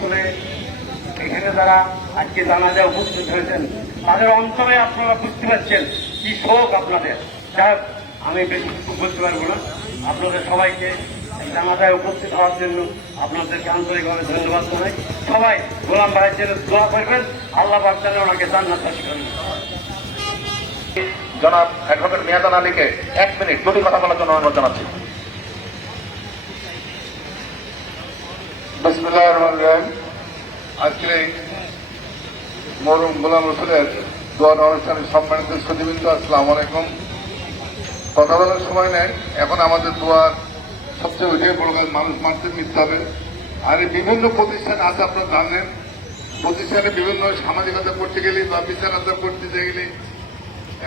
আসলে এখানে যারা আজকে জানাজায় উপস্থিত হয়েছেন, তাদের অন্তরে আপনারা বুঝতে পারছেন কি শোক আপনাদের। যা আমি বেশি কিছু বলতে পারব না। আপনাদের সবাইকে জানাজায় উপস্থিত হওয়ার জন্য আপনাদেরকে আন্তরিকভাবে ধন্যবাদ জানাই। সবাই গোলাম ভাইয়ের জন্য দোয়া করবেন, আল্লাহ পাক ওনাকে জান্নাত হাসি করেন। জনাব অ্যাডভোকেট মিয়াদান আলীকে এক মিনিট দুটি কথা বলার জন্য অনুরোধ জানাচ্ছি। বিসমুল্লাহ রহমান রহিম। আজকে মরুম গোলাম রসুলের দোয়ার অনুষ্ঠানে সম্মানিত সচিবৃন্দ আসসালাম আলাইকুম। কথা বলার সময় নেই, এখন আমাদের দোয়ার সবচেয়ে উঠে বড় কাজ মানুষ মারতে মিথ্যে হবে। আর বিভিন্ন প্রতিষ্ঠান আছে, আপনারা জানেন। প্রতিষ্ঠানে বিভিন্ন সামাজিকতা করতে গেলে বা বিচারতা করতে গেলে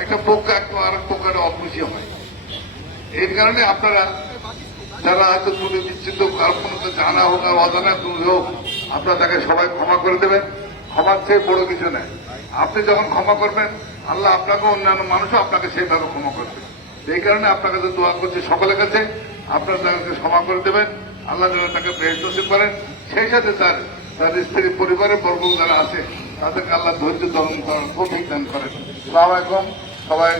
একটা পক্ষ একটা আর এক পক্ষের অখুশি হয়। এর কারণে আপনারা যারা হয়তো তুলে বিচ্ছিন্ন তো জানা হোক আর অজানা তুলে হোক, আপনারা তাকে সবাই ক্ষমা করে দেবেন। ক্ষমার চেয়ে বড় কিছু নেই আপনি যখন ক্ষমা করবেন, আল্লাহ আপনাকে অন্যান্য মানুষও আপনাকে সেইভাবে ক্ষমা করবে এই কারণে আপনার কাছে দোয়া করছি সকলের কাছে। আপনারা তাকে ক্ষমা করে দেবেন। আল্লাহ যেন তাকে বেশ নসিব করেন। সেই সাথে তার তার স্ত্রী, পরিবারের বর্গ যারা আছে, তাদেরকে আল্লাহ ধৈর্য ধারণ করার কঠিন দান করেন। সালাম সবাই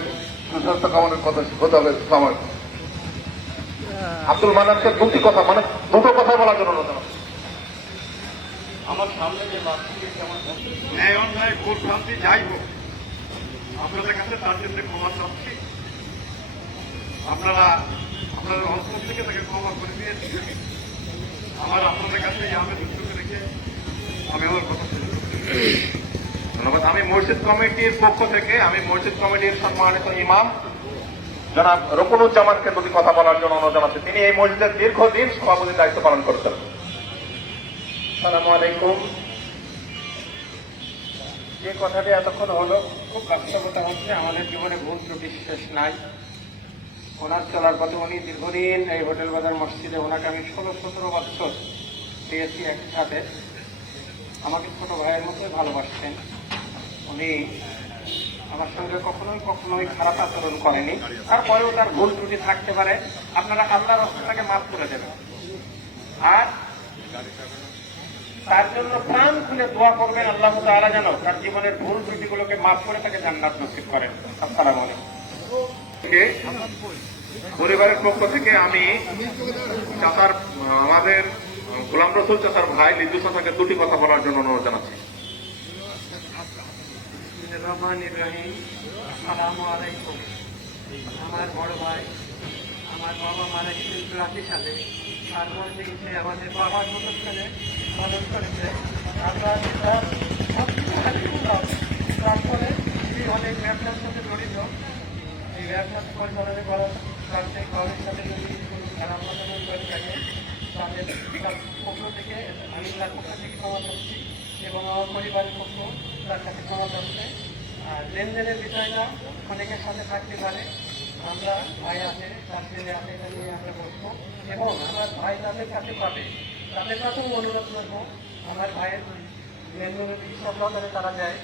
সুস্বাস্থ্য কামনের কথা কথা হবে সালাম আব্দুল মান্নানকে দুটি কথা মানে দুটো কথা বলার জন্য অনুরোধ আমার সামনে যে বাচ্চাকে ন্যায় অন্যায় ভুল ভ্রান্তি যাই হোক। আপনাদের কাছে তার জন্য ক্ষমা চাচ্ছি। আপনারা আপনাদের অন্তর থেকে তাকে ক্ষমা করে দিয়ে আমার আপনাদের কাছে আমি দুঃখ রেখে আমি আমার কথা ধন্যবাদ। আমি মসজিদ কমিটির পক্ষ থেকে আমি মসজিদ কমিটির সম্মানিত ইমাম জনাব রকুনুজ্জামানকে দুটি কথা বলার জন্য অনুরোধ জানাচ্ছি। তিনি এই মসজিদের দীর্ঘদিন সভাপতির দায়িত্ব পালন করেছেন। সালামু আলাইকুম। যে কথাটি এতক্ষণ হলো, খুব বাস্তবতা হচ্ছে, আমাদের জীবনে ভুল ত্রুটি শেষ নাই। ওনার চলার পথে উনি দীর্ঘদিন এই হোটেল বাজার মসজিদে, ওনাকে আমি ষোলো সতেরো বছর পেয়েছি একসাথে। আমাকে ছোট ভাইয়ের মতোই ভালোবাসতেন। উনি আমার সঙ্গে কখনোই কখনোই খারাপ আচরণ করেনি। তারপরেও তার ভুল ত্রুটি থাকতে পারে। আপনারা আল্লাহ রসুলটাকে মাফ করে দেবেন। আর তার জন্য প্রাণ খুলে দোয়া করবেন আল্লাহ তাআলা যেন তার জীবনের ভুল ত্রুটিগুলোকে মাফ করে তাকে জান্নাত নসিব করেন। আসসালামু পরিবারের পক্ষ থেকে আমি চাচার, আমাদের গোলাম রসুল চাচার ভাই লিজু চাচাকে দুটি কথা বলার জন্য অনুরোধ জানাচ্ছি। রহমান ইব্রাহিম আসসালামু আলাইকুম। আমার বড় ভাই, আমার বাবা মারা গেছেন রাতে সাথে তারপর সে আমাদের বাবার মতো ছেলে পালন করেছে। আমরা তারপরে তিনি অনেক ব্যবসার সাথে জড়িত। এই ব্যবসা পরিচালনা করার কারণে ঘরের সাথে যদি খারাপ আচরণ করে থাকে তাদের পক্ষ থেকে, আমি তার পক্ষ থেকে ক্ষমা করছি এবং আমার পরিবারের পক্ষ তার কাছে ক্ষমা করছে লেনদেনের বিষয়টা অনেকের সাথে থাকতে পারে। আমরা ভাই আছে তার ছেলে আছে, এটা নিয়ে আমরা বসবো। এবং আমার ভাই তাদের কাছে পাবে। তাদের কাছেও অনুরোধ করব, আমার ভাইয়ের লেনদেনের সব ধরনের তারা দেয়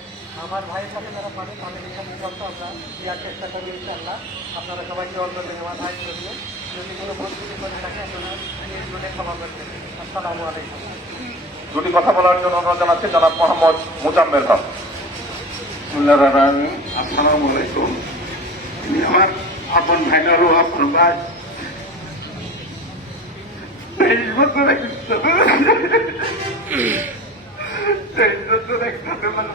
আমার ভাইয়ের সাথে যারা পাবে, তাদের এখানে যত আমরা দেওয়ার চেষ্টা করব ইনশাল্লাহ আপনারা সবাইকে অর্ডার দেবেন আমার ভাইয়ের জন্য যদি কোনো ত্রুটি করে থাকে, আপনারা ক্ষমা করবেন আসসালামু আলাইকুম। দুটি কথা বলার জন্য অনুরোধ জানাচ্ছি, জনাব মোহাম্মদ মুজাম্মেল হক। রহমান আসসালামু আলাইকুম। আমি আমার আপন ভাইনারও আপন ভাই। তেইশ বছর তেইশ বছর একসাথে আপনারা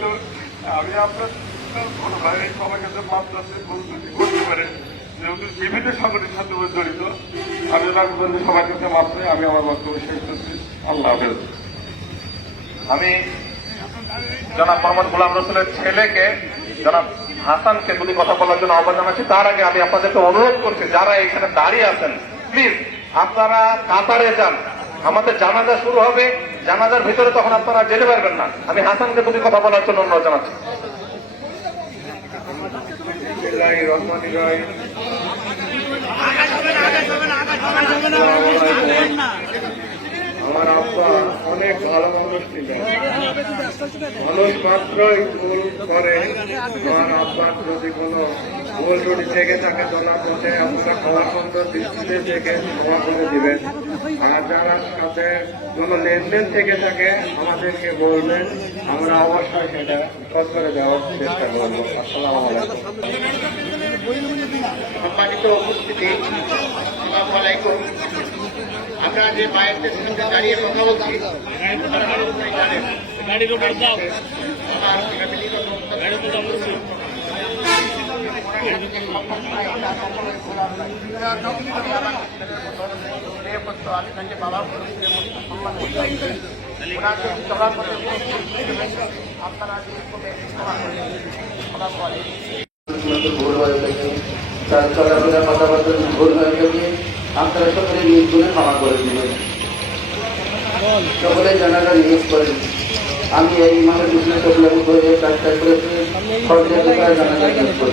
তো আমি আপনার কোনো যেহেতু বিভিন্ন সংগঠনের সাথে জড়িত। আমি রাখবেন সবার কাছে আমি আমার বক্তব্য শেষ করছি আল্লাহ আমি জনাব মোহাম্মদ গোলাম রসুলের ছেলেকে, জনাব হাসানকে দুটি কথা বলার জন্য আহ্বান জানাচ্ছি। তার আগে আমি আপনাদেরকে অনুরোধ করছি, যারা এখানে দাঁড়িয়ে আছেন প্লিজ আপনারা কাতারে যান। আমাদের জানাজা শুরু হবে, জানাজার ভিতরে তখন আপনারা যেতে পারবেন না। আমি হাসানকে দুটি কথা বলার জন্য অনুরোধ জানাচ্ছি। বিসমিল্লাহির রহমানির রহিম। আমার আব্বা অনেক ভালো মানুষ ছিলেন। মানুষ মাত্রই ভুল করে। আমার আব্বার যদি কোনো ভুল টুটি থেকে থাকে চলার পথে আপনারা খাওয়ার সুন্দর দৃষ্টিতে থেকে ক্ষমা করে দিবেন। আর যারা সাথে কোনো লেনদেন থেকে থাকে, আমাদেরকে বলবেন, আমরা অবশ্যই সেটা শোধ করে দেওয়ার চেষ্টা করব। আসসালামু আলাইকুম। সম্মানিত উপস্থিতি আসসালামু আলাইকুম আমরা যে মায়েরদের সঙ্গে দাঁড়িয়ে কথা বলছি, আপনারা সবাই জানেন আমার ফ্যামিলিগত আমি তাকে বাবা ওনাকে সভা করে আপনারা যে সভা করে সভা করে আপনারা সকলে নিউজ করে ক্ষমা করে দিবেন। সকলে জানারা নিউজ করেন আমি এই ইমামের পিছনে সকলে করে কাজটা করে সরকারি নিউজ করি।